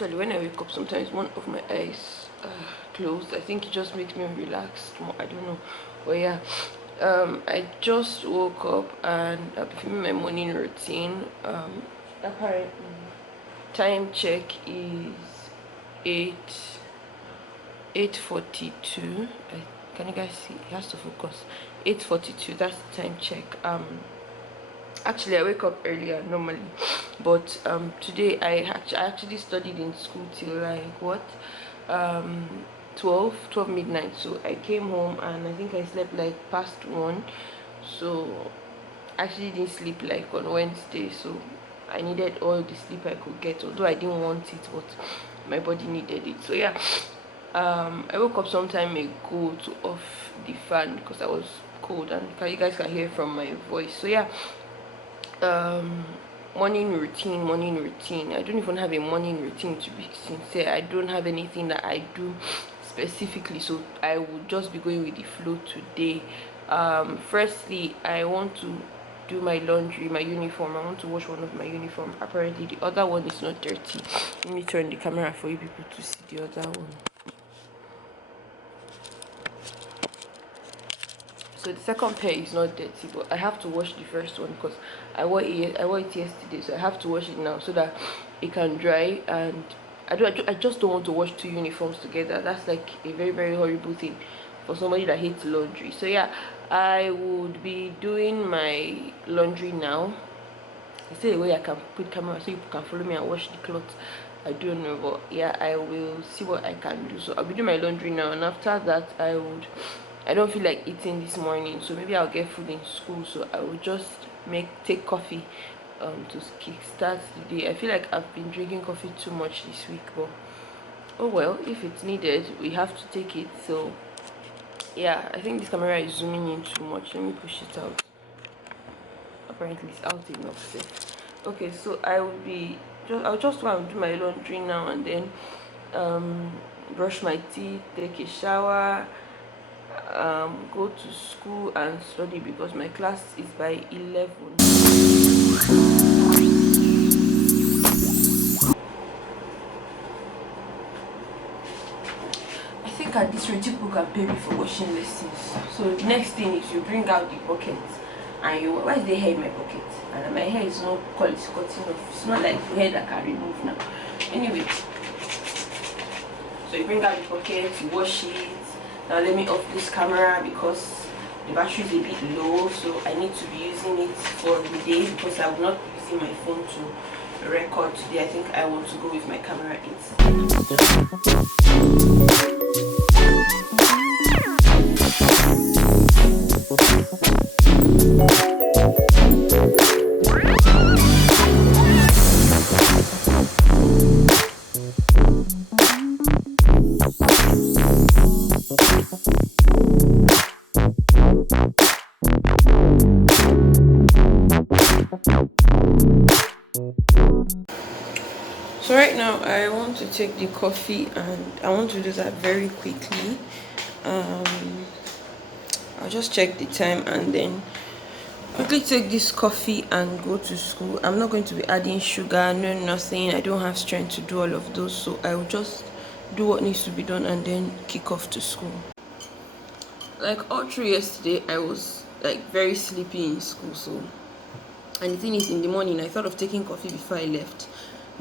Actually, when I wake up, sometimes one of my eyes closed. I think it just makes me relaxed more. I don't know, but yeah. I just woke up and I'm filming my morning routine. Apparently, time check is 8:42. Can you guys see? It has to focus. 8:42. That's the time check. Actually, I wake up earlier normally, but today I actually studied in school till like what 12 midnight. So I came home and I think I slept like past 1. So I actually didn't sleep like on Wednesday, so I needed all the sleep I could get, although I didn't want it, but my body needed it. So yeah, I woke up some time ago to off the fan because I was cold, and you guys can hear from my voice. So yeah, morning routine. I don't even have a morning routine, to be sincere. I don't have anything that I do specifically, so I will just be going with the flow today. Firstly, I want to do my laundry, my uniform. I want to wash one of my uniform. Apparently the other one is not dirty. Let me turn the camera for you people to see the other one. So the second pair is not dirty, but I have to wash the first one because I wore it yesterday, so I have to wash it now so that it can dry. And I just don't want to wash 2 uniforms together. That's like a very, very horrible thing for somebody that hates laundry. So yeah, I would be doing my laundry now. Is there a way I can put camera so you can follow me and wash the clothes? I don't know, but yeah, I will see what I can do. So I'll be doing my laundry now, and after that I don't feel like eating this morning, so maybe I'll get food in school. So I will just take coffee to kickstart the day. I feel like I've been drinking coffee too much this week, but oh well, if it's needed, we have to take it. So yeah, I think this camera is zooming in too much. Let me push it out. Apparently it's out enough. Okay, so I'll just go and do my laundry now, and then brush my teeth, take a shower, go to school and study because my class is by 11. I think at this rate people can pay me for washing lessons. So the next thing is you bring out the bucket and you, why is the hair in my pocket? And my hair is not cutting off. It's not like the hair that can remove now. Anyway, so you bring out the bucket, you wash it. Now let me off this camera because the battery is a bit low, so I need to be using it for the day because I will not be using my phone to record today. I think I want to go with my camera instead. So right now I want to take the coffee and I want to do that very quickly. I'll just check the time and then quickly take this coffee and go to school. I'm not going to be adding sugar, no nothing. I don't have strength to do all of those, so I will just do what needs to be done and then kick off to school. Like all through yesterday I was like very sleepy in school, so, and the thing is, in the morning I thought of taking coffee before I left,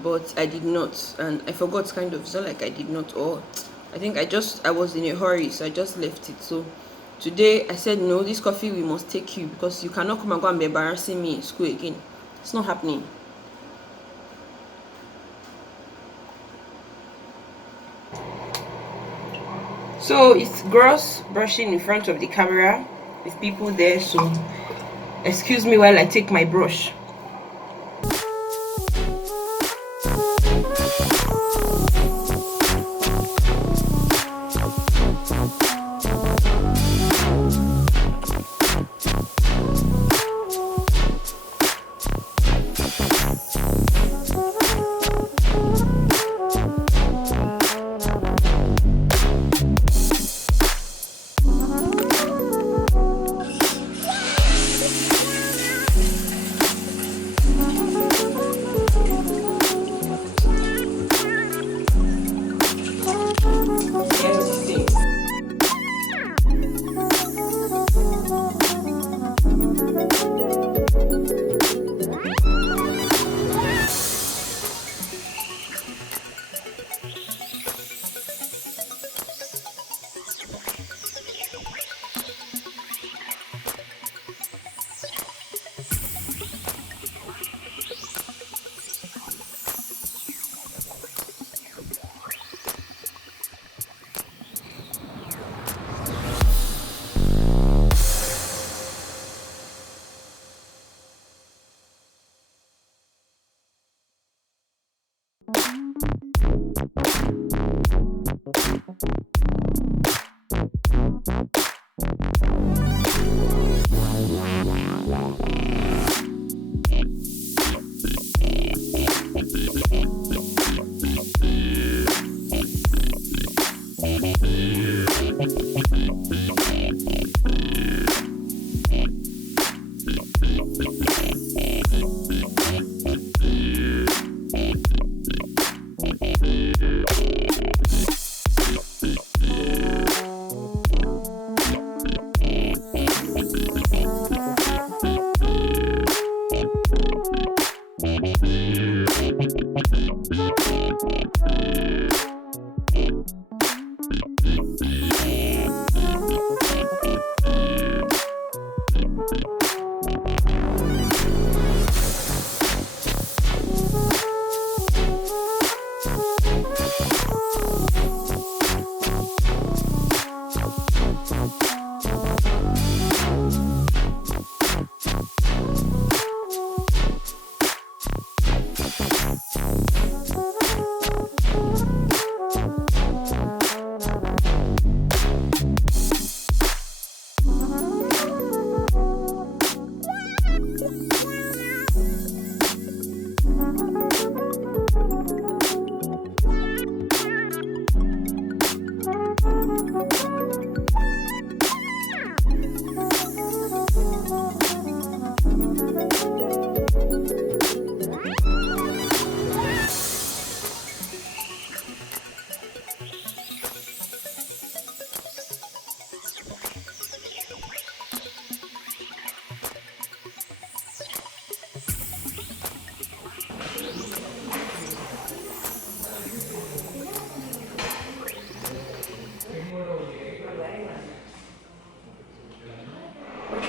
but I did not, and I forgot kind of. It's not like I did not, or I think I was in a hurry, so I just left it. So today I said, no, this coffee we must take you because you cannot come and go and be embarrassing me in school again. It's not happening. So it's gross brushing in front of the camera with people there, so excuse me while I take my brush.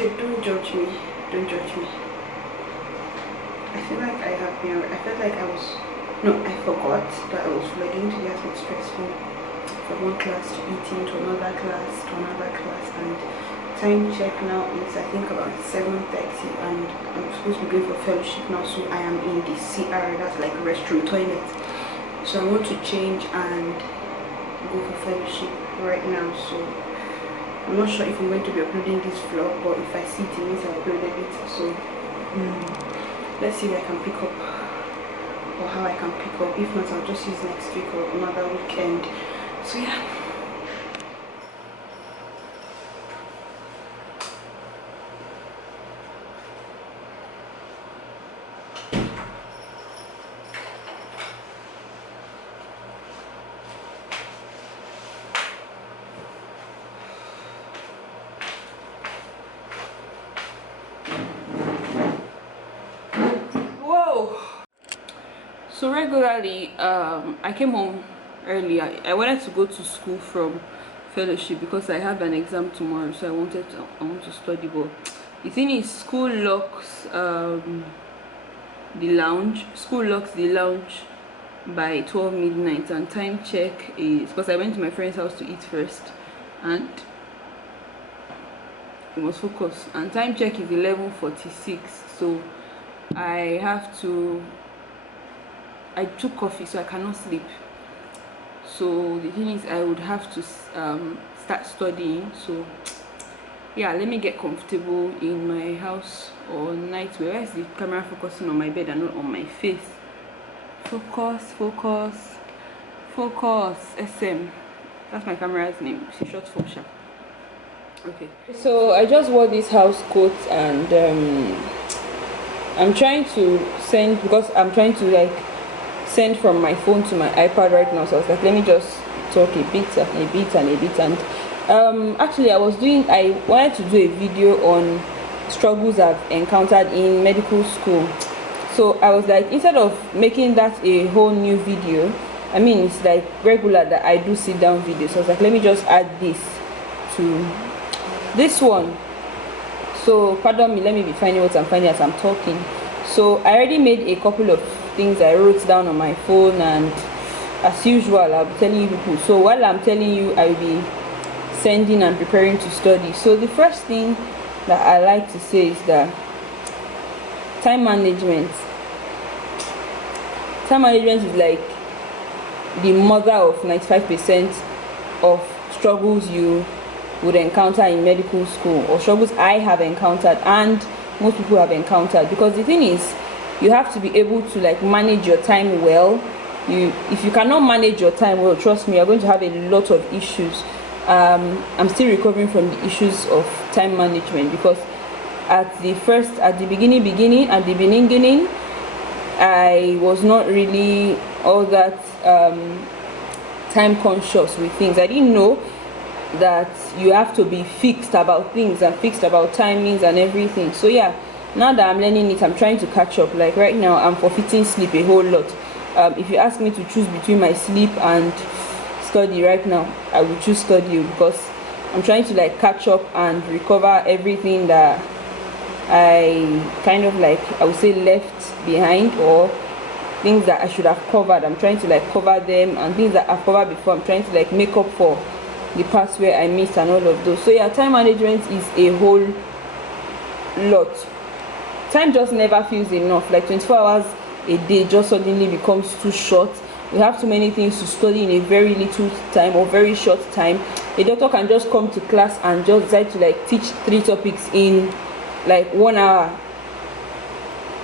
Okay, don't judge me. Don't judge me. I feel like I have been. I felt like I was. No, I forgot that I was vlogging today. Has been stressful. From one class to eating to another class, and time check now is I think about 7:30, and I'm supposed to be going for fellowship now. So I am in the CR. That's like restroom toilet. So I want to change and go for fellowship right now. So I'm not sure if I'm going to be uploading this vlog, but if I see it, it means I'll upload it. So let's see where I can pick up or how I can pick up. If not, I'll just use next week or another weekend. So yeah. So regularly, I came home early. I wanted to go to school from fellowship because I have an exam tomorrow, so I want to study. But the thing is, school locks the lounge. School locks the lounge by 12 midnight, and time check is because I went to my friend's house to eat first, and it was focused. And time check is 11:46, so I took coffee, so I cannot sleep. So the thing is, I would have to start studying. So yeah, let me get comfortable in my house or night. Where is the camera focusing on my bed and not on my face? Focus, focus, focus. SM. That's my camera's name. She's short for sharp. Okay. So I just wore this house coat, and I'm trying to send, because I'm trying to like send from my phone to my iPad right now. So I was like, let me just talk a bit and a bit and a bit. And actually I wanted to do a video on struggles I've encountered in medical school. So I was like, instead of making that a whole new video, I mean, it's like regular that I do sit down videos. So I was like, let me just add this to this one. So pardon me, let me be finding what I'm finding as I'm talking. So I already made a couple of things I wrote down on my phone, and as usual I'll be telling you people. So while I'm telling you, I'll be sending and preparing to study. So the first thing that I like to say is that time management is like the mother of 95% of struggles you would encounter in medical school, or struggles I have encountered and most people have encountered. Because the thing is, you have to be able to like manage your time well. If you cannot manage your time well, trust me, you're going to have a lot of issues. I'm still recovering from the issues of time management, because at the beginning I was not really all that time conscious with things. I didn't know that you have to be fixed about things and fixed about timings and everything. So yeah, now that I'm learning it, I'm trying to catch up. Like right now, I'm forfeiting sleep a whole lot. If you ask me to choose between my sleep and study right now, I will choose study, because I'm trying to like catch up and recover everything that I kind of like, I would say, left behind, or things that I should have covered. I'm trying to like cover them, and things that I've covered before, I'm trying to like make up for the parts where I missed and all of those. So yeah, time management is a whole lot. Time just never feels enough. Like 24 hours a day just suddenly becomes too short. We have too many things to study in a very little time or very short time. A doctor can just come to class and just decide to like teach 3 topics in like 1 hour.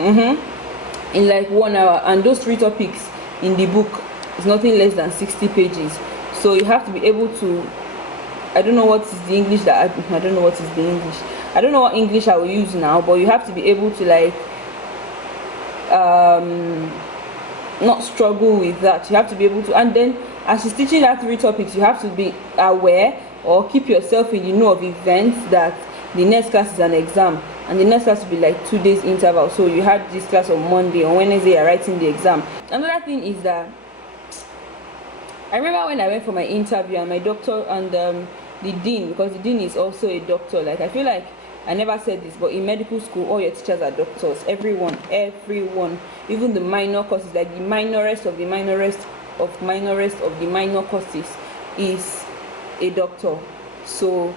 In like 1 hour, and those 3 topics in the book is nothing less than 60 pages. So you have to be able to, I don't know what is the English that I don't know what is the English. I don't know what English I will use now, but you have to be able to like not struggle with that. You have to be able to, and then as she's teaching that 3 topics, you have to be aware or keep yourself in the know of events that the next class is an exam, and the next class will be like 2 days interval. So you had this class on Monday, on Wednesday you're writing the exam. Another thing is that I remember when I went for my interview, and my doctor and the dean, because the dean is also a doctor. Like, I feel like I never said this, but in medical school, all your teachers are doctors. Everyone, even the minor courses, like the minorest of the minorest of the minor courses is a doctor. So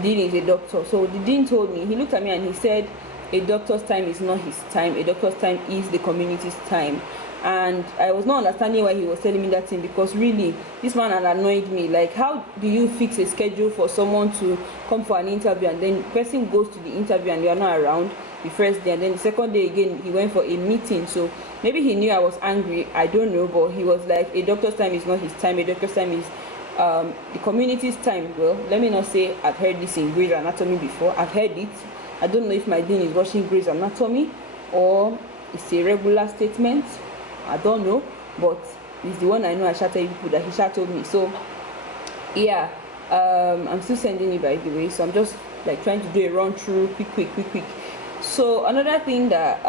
dean is a doctor. So the dean told me, he looked at me and he said, a doctor's time is not his time. A doctor's time is the community's time. And I was not understanding why he was telling me that thing, because really this man had annoyed me. Like, how do you fix a schedule for someone to come for an interview, and then the person goes to the interview and you are not around the first day, and then the second day again he went for a meeting? So maybe he knew I was angry, I don't know, but he was like, a doctor's time is not his time. A doctor's time is the community's time. Well, let me not say I've heard this in Grey's Anatomy before. I've heard it. I don't know if my dean is watching Grey's Anatomy or it's a regular statement. I don't know, but it's the one I know. I shall tell people that he shall told me. So yeah, I'm still sending it, by the way. So I'm just like trying to do a run through quick. So another thing that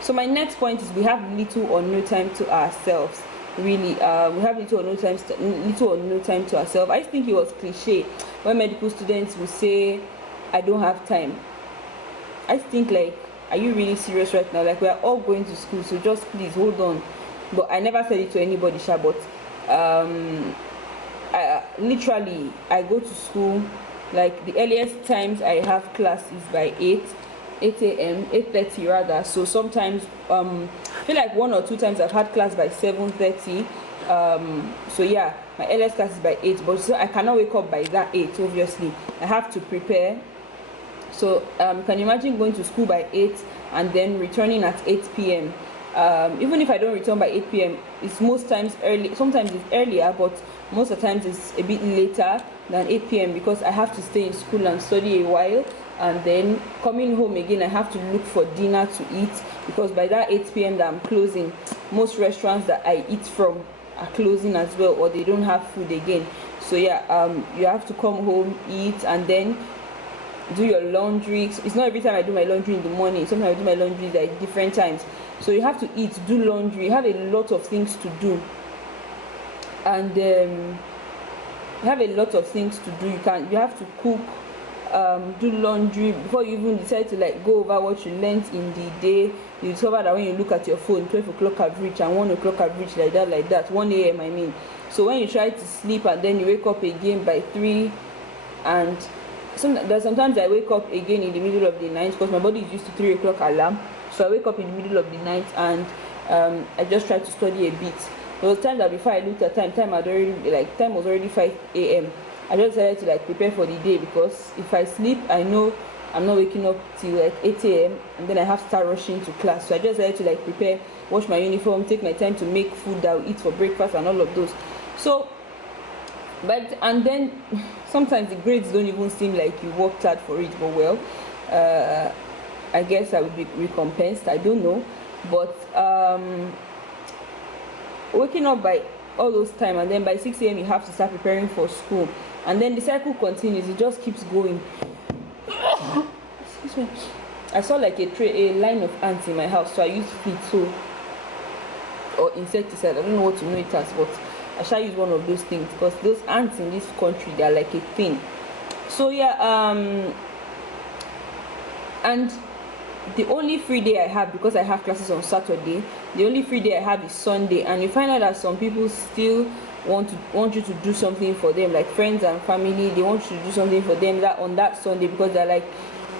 so my next point is, we have little or no time to ourselves. Really, we have little or no time to ourselves. I think it was cliche when medical students would say, I don't have time. I think, like, are you really serious right now? Like, we are all going to school, so just please hold on. But I never said it to anybody, Sha, but literally I go to school, like the earliest times I have class is by 8 a.m. 8:30 rather. So sometimes I feel like 1 or 2 times I've had class by 7:30. So yeah, my earliest class is by 8, but so I cannot wake up by that 8. Obviously I have to prepare. So can you imagine going to school by 8 and then returning at 8 p.m. Even if I don't return by 8 p.m., it's most times early. Sometimes it's earlier, but most of the times it's a bit later than 8 p.m. because I have to stay in school and study a while, and then coming home again I have to look for dinner to eat, because by that 8 p.m. that I'm closing, most restaurants that I eat from are closing as well, or they don't have food again. So yeah, you have to come home, eat, and then do your laundry. It's not every time I do my laundry in the morning. Sometimes I do my laundry like different times. So you have to eat, do laundry. You have a lot of things to do, and you have a lot of things to do. You have to cook, do laundry before you even decide to like go over what you learned in the day. You discover that when you look at your phone, 12 o'clock have reached and 1 o'clock have reached, like that 1 a.m. I mean. So when you try to sleep and then you wake up again by 3, and sometimes I wake up again in the middle of the night because my body is used to 3 o'clock alarm. So I wake up in the middle of the night and I just try to study a bit. There was time that before I looked at time was already 5 a.m. I just decided to like prepare for the day, because if I sleep, I know I'm not waking up till like 8 a.m. and then I have to start rushing to class. So I just decided to like prepare, wash my uniform, take my time to make food that I'll eat for breakfast and all of those. So and then sometimes the grades don't even seem like you worked hard for it, but well, I guess I will be recompensed, I don't know. But waking up by all those time, and then by 6 a.m. you have to start preparing for school, and then the cycle continues, it just keeps going. Excuse me. I saw like a line of ants in my house, so I used feet or insecticide, I don't know what to know it as, but I shall use one of those things, because those ants in this country, they are like a thing. So yeah, and the only free day I have, because I have classes on Saturday, the only free day I have is Sunday. And you find out that some people still want you to do something for them, like friends and family. They want you to do something for them on that Sunday, because they're like,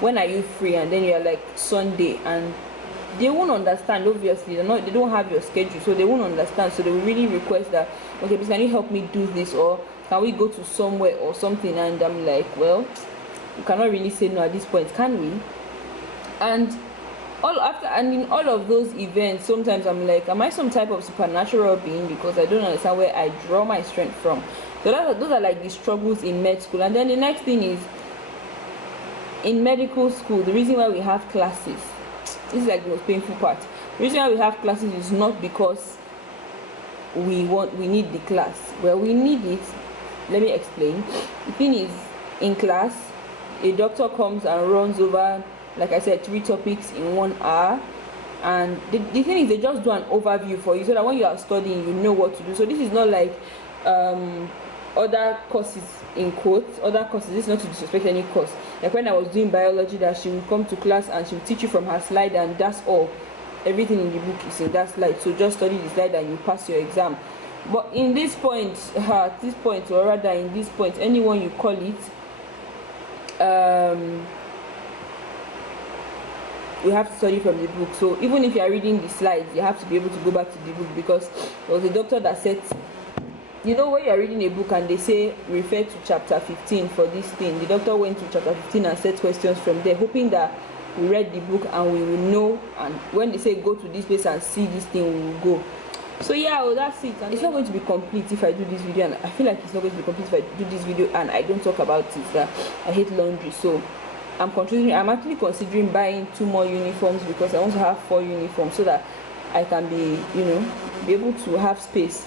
when are you free? And then you're like, Sunday, and they won't understand. Obviously, they don't have your schedule, so they won't understand. So they will really request that, okay, please, can you help me do this, or can we go to somewhere or something? And I'm like, well, you cannot really say no at this point, can we? And in all of those events, sometimes I'm like, am I some type of supernatural being? Because I don't understand where I draw my strength from. So those are like the struggles in med school. And then the next thing is, in medical school, the reason why we have classes, this is like the most painful part. The reason why we have classes is not because we need the class. Well, we need it. Let me explain. The thing is, in class, a doctor comes and runs over, like I said, 3 topics in 1 hour, and the thing is, they just do an overview for you, so that when you are studying, you know what to do. So this is not like other courses, in quotes, this is not to disrespect any course. Like when I was doing biology, that she will come to class and she will teach you from her slide, and that's all. Everything in the book is in that slide, so just study the slide and you pass your exam. But in this point, anyone you call it, you have to study from the book. So even if you are reading the slides, you have to be able to go back to the book, because there was a doctor that said, you know, when you are reading a book and they say refer to chapter 15 for this thing, the doctor went to chapter 15 and set questions from there, hoping that we read the book and we will know, and when they say go to this place and see this thing, we will go. So yeah, well, that's it. And it's not going to be complete if I do this video, and I feel like it's not going to be complete if I do this video and I don't talk about it, that I hate laundry. So I'm actually considering buying 2 more uniforms, because I want to have 4 uniforms, so that I can be able to have space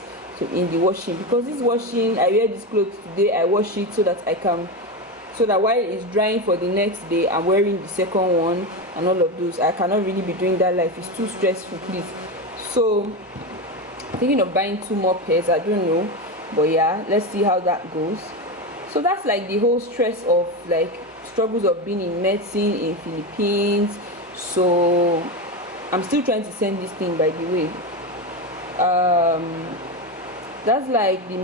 in the washing. Because this washing, I wear this clothes today, I wash it so that while it's drying for the next day, I'm wearing the second one and all of those. I cannot really be doing that life, it's too stressful, please. So thinking of buying 2 more pairs, I don't know, but yeah, let's see how that goes. So that's like the whole stress of like struggles of being in medicine in Philippines. So I'm still trying to send this thing, by the way. Those are like the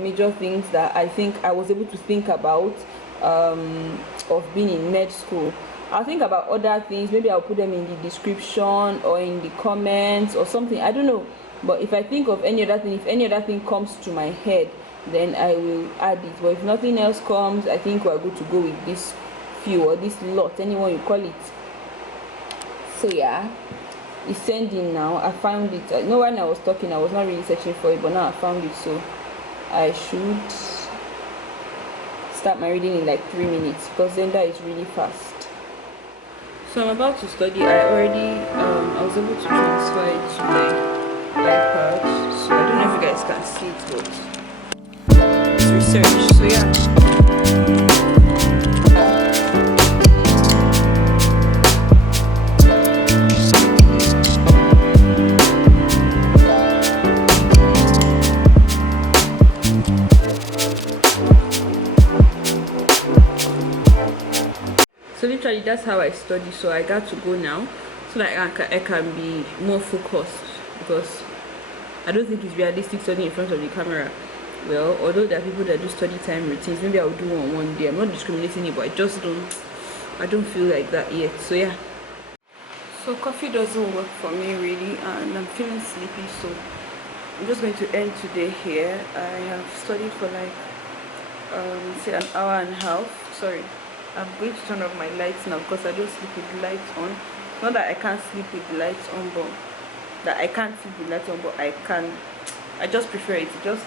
major things that I think I was able to think about of being in med school. I'll think about other things, maybe I'll put them in the description or in the comments or something, I don't know. But if I think of any other thing, if any other thing comes to my head, then I will add it. But if nothing else comes, I think we're good to go with this few, or this lot, anyone you call it. So yeah, it's sending now. I found it. I know when I was talking, I was not really searching for it, but now I found it, so I should start my reading in like 3 minutes, because then that is really fast. So I'm about to study. I was able to transfer it to my iPad, so I don't know if you guys can see it, but it's research. So yeah. that's how I study, so I got to go now so that I can be more focused, because I don't think it's realistic studying in front of the camera. Well, although there are people that do study time routines, maybe I'll do one day. I'm not discriminating it, but I don't feel like that yet. So yeah. So coffee doesn't work for me really, and I'm feeling sleepy, so I'm just going to end today here. I have studied for like say an hour and a half. Sorry, I'm going to turn off my lights now because I don't sleep with the lights on. Not that I can't sleep with the lights on, but I can. I just prefer it. It just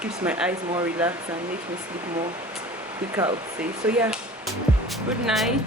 keeps my eyes more relaxed and makes me sleep more quicker, I would say. So yeah, good night.